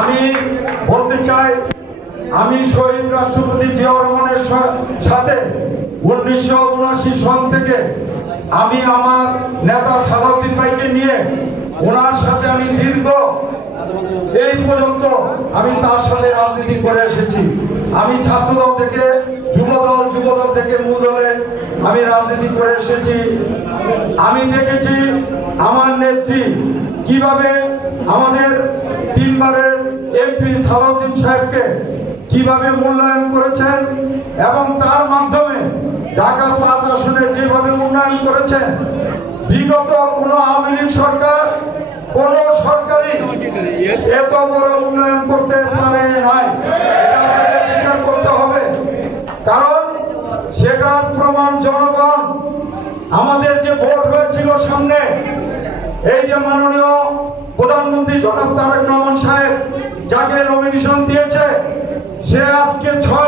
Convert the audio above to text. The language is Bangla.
আমি বলতে চাই, আমি শহীদ রাষ্ট্রপতি জিয়াউর রহমানের সাথে 1979 সন থেকে আমি আমার নেতা সালাউদ্দিন ভাইকে নিয়ে ওনার সাথে আমি দীর্ঘ এই পর্যন্ত আমি তার সাথে রাজনীতি করে এসেছি। আমি ছাত্রদল থেকে যুবদল থেকে মূল দলে আমি রাজনীতি করে এসেছি। আমি দেখেছি আমার নেত্রী কিভাবে আমাদের 3 বারের এমপি সালাউদ্দিন সাহেবকে কিভাবে মূল্যায়ন করেছেন এবং তার মাধ্যমে ঢাকা 5 আসনে যেভাবে উন্নয়ন করেছেন, বিগত কোন আওয়ামী লীগ সরকার কোন সরকারই এত বড় উন্নয়ন করতে পারে নাই। এটা স্বীকার করতে হবে, কারণ সেটার প্রমাণ জনগণ। আমাদের যে ভোট হয়েছিল সামনে, এই যে মাননীয় প্রধানমন্ত্রী জনাব তারেক রহমান সাহেব যাকে নমিনেশন দিয়েছে, সে আজকে 6